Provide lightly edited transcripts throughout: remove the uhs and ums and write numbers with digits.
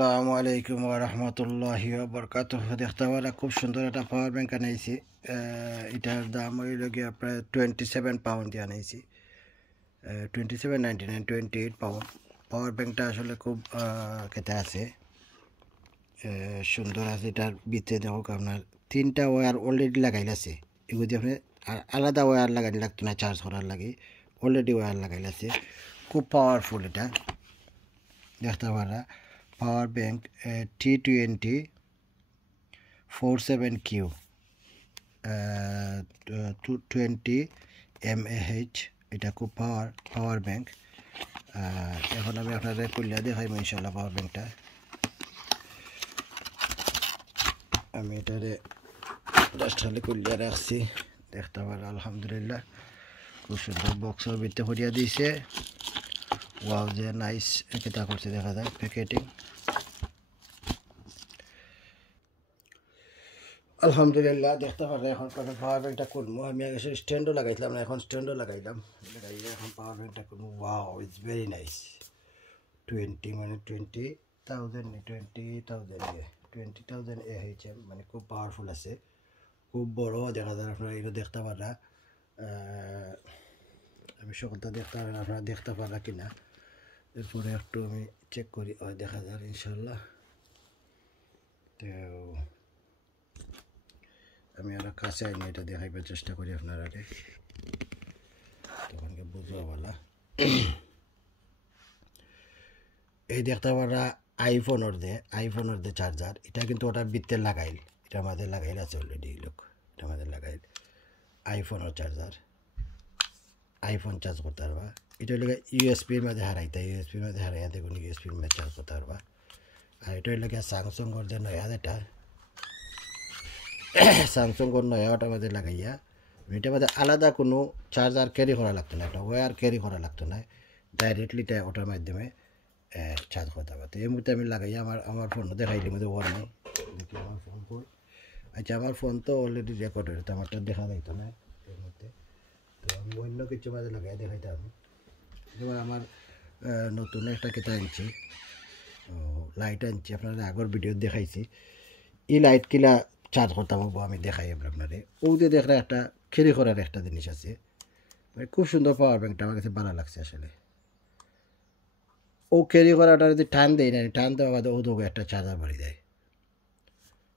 আসসালামু আলাইকুম ওয়া রাহমাতুল্লাহি ওয়া বারাকাতুহু। দেখতে পারা খুব সুন্দর একটা পাওয়ার ব্যাংক আনাইছি। এটার দাম হইল গিয়ে প্রায় 27 পাউন্ড দিয়ে আনাইছি। 27.99, 28 পাউন্ড। পাওয়ার ব্যাংকটা আসলে খুব খেতে আছে, সুন্দর আছে। এটার ভিতরে দেখো আপনার 3টা ওয়্যার অলরেডি লাগাইল আছে। এগুলি আপনি আলাদা ওয়্যার লাগাই লাগতো না চার্জ করার লাগে, অলরেডি ওয়্যার লাগাইল আছে। খুব পাওয়ারফুল এটা দেখতে পারা। Power bank T20 47Q 220 mAh। এটা খুব পাওয়ার ব্যাংক। এখন আমি আপনাদের খুললে দেখাইব ইনশাল্লাহ পাওয়ার ব্যাংকটা। আমি এটারে রাস্তালে খুলিয়া রাখছি, দেখতে পারা। আলহামদুলিল্লাহ খুব সুন্দর বক্সের ভিতরে করিয়া দিয়েছে। ওয়াও, যে নাইস এটা করছে, দেখা যায় প্যাকেটিং। আলহামদুলিল্লাহ দেখতে পারে। এখন পাওয়ার ব্যাংকটা খুলবো। আমি আগে স্ট্যান্ডও লাগাইছিলাম না, এখন স্ট্যান্ডও লাগাইলাম। লাগাইলে এখন পাওয়ার ব্যাংকটা খুলবো। Wow, it's very nice. 20 মানে 20,000 20,000 AHM, মানে খুব পাওয়ারফুল আছে, খুব বড় দেখা যায়। আপনারা এটা দেখতে পারা। আমি সকলটা দেখতে পারেন, আপনারা দেখতে পারা কিনা। এরপরে একটু আমি চেক করি, দেখা যায় ইনশাল্লাহ। তো আমি আরো কাছে আইনি এটা দেখাইবার চেষ্টা করি আপনারা, তখনকে বুঝবা বলা। এই দেখতে পারা আইফোনের দে চার্জার। এটা কিন্তু ওটার ভিতরে লাগাইল, এটা আমাদের লাগাইল আছে অলরেডি। লোক এটা আমাদের লাগাইল আইফোনের চার্জার। আইফোন চার্জ করতে পারবা। এটা হইলে ইউএসপির মধ্যে হারাইয়া দেখুন, ইউএসপির মধ্যে চার্জ করতে পারবা। আর এটা হইলে স্যামসংয়ের যে নয়া, এটা স্যামসংয়ের নয়া, ওটার মধ্যে লাগাইয়া এটার মধ্যে আলাদা কোনো চার্জার ক্যারি করা লাগতো না, একটা ওয়্যার ক্যারি করা লাগতো না। ডাইরেক্টলি ওটার মাধ্যমে চার্জ করতে পারতো। এই মুহূর্তে আমি লাগাই আমার ফোনও দেখাইলি মধ্যে ওয়ার নেই। দেখি আমার ফোন কই। আচ্ছা, আমার ফোন তো অলরেডি রেকর্ড হয়ে তো আমারটা দেখা যাইতো না এর মধ্যে। তো আমি অন্য কিছু মাঝে লাগাই দেখাইতাম। যেমন আমার নতুন একটা কেতা আনছি, লাইট আনছি, আপনারা আগর ভিডিও দেখাইছি। এই লাইট কিলা চার্জ করতাম আমি দেখাই আপনারে। ও যে দেখলে একটা খেরি করার একটা জিনিস আছে, মানে খুব সুন্দর পাওয়ার ব্যাংকটা আমার কাছে ভালো লাগছে আসলে। ও ক্যারি করাটা যদি টান দেয় না, টান দেওয়া বাদে ও তোকে একটা চার্জার বাড়ি দেয়।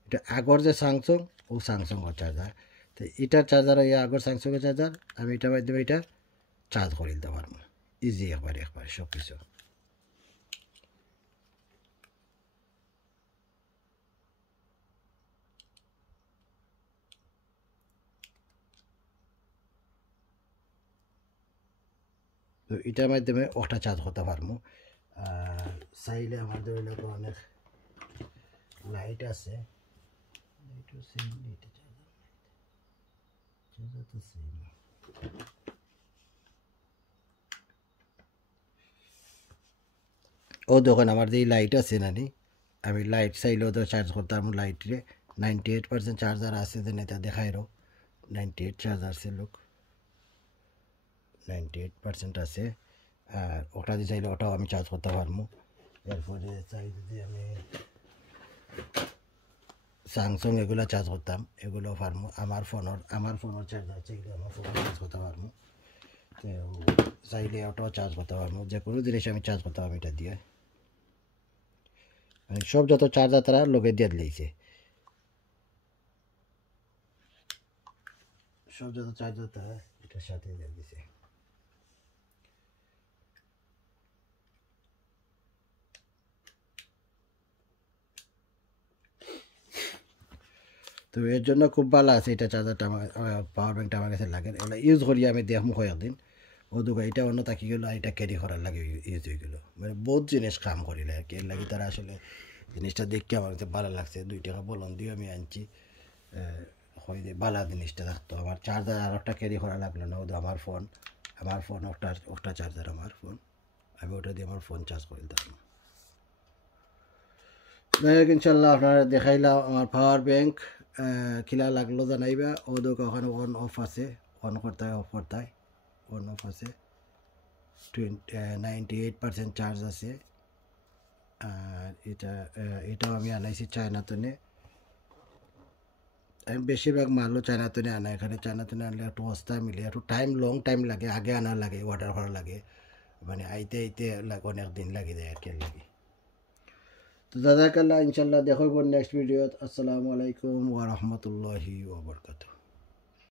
এটা আগর যে স্যামসং, ও স্যামসংয়ের চার্জার। তো এটার চার্জার আগর স্যামসংয়ের চার্জার। আমি এটার মাধ্যমে এটা চার্জ করে দিতে পারবো ইজি, একবারে সব কিছু। তো এটার মাধ্যমে ওটা চার্জ করতে পারবো। আর চাইলে আমাদের এলাকা অনেক লাইট আছে, ও দেখুন আমার যে লাইট আছে নানি, আমি লাইট চাইলেও তো চার্জ করতাম। লাইটে 98% চার্জার আছে, যে এটা দেখাইরও 98 চার্জার আছে। লোক 98% আছে। আর ওটা দিয়ে চাইলে ওটাও আমি চার্জ করতে পারবো। এরপরে চাই যদি আমি স্যামসং এগুলো চার্জ করতাম, এগুলো পারবো। আমার ফোনের চার্জার চাইলে আমার ফোন চার্জ করতে পারবো। তো চাইলে ওটাও চার্জ করতে পারবো। যে কোনো জিনিস আমি চার্জ করতে পারবো এটা দিয়ে। মানে সব যত চার্জার তারা লোকে দিয়ে দিয়েছে, সব যত চার্জার তারা এটার সাথে দিয়ে দিয়েছে। তো এর জন্য খুব ভালো আছে এটা চার্জারটা। আমার পাওয়ার ব্যাংকটা আমার কাছে লাগে, এগুলো ইউজ করি আমি, দেখবো কয়েকদিন। ও দোকান এটা অন্য থাকি গেলো, এটা ক্যারি করার লাগে ইউজ হয়ে গেলো। মানে বহুত জিনিস কাম করিলে আর কি। এর লাগে তারা আসলে জিনিসটা দেখে আমার কাছে ভালো লাগছে। 2 টাকা বলন দিয়ে আমি আনছি, হয় যে ভালো জিনিসটা থাকতো। আমার চার্জার আর একটা ক্যারি করা লাগলো না। ওদের আমার ফোন ওটা চার্জার, আমার ফোন, আমি ওটা দিয়ে আমার ফোন চার্জ করে দিতাম। ইনশাল্লাহ আপনারা দেখাইলাম আমার পাওয়ার ব্যাংক। খিলা লাগলো জানাইবা। ওদের ওখানে অন অফ আছে, অন করতে হয়, অফ করতে হয়। অন অফ আছে। 98% চার্জ আছে। আর এটাও আমি আনাইছি চায়নাতনে। আমি বেশিরভাগ মালও চায়নাতনে আনা। এখানে চায়নাতনে আনলে একটু বস্তা মিলে একটু লং টাইম লাগে, আগে আনা লাগে, অর্ডার করা লাগে, মানে আইতে অনেক দিন লাগে যায় আর কি লাগে। তো জাযাকাল্লাহ, ইনশাল্লাহ দেখো নেক্সট ভিডিওত। আসসালামু আলাইকুম ওয়া রাহমাতুল্লাহি ওয়া বারাকাতুহু।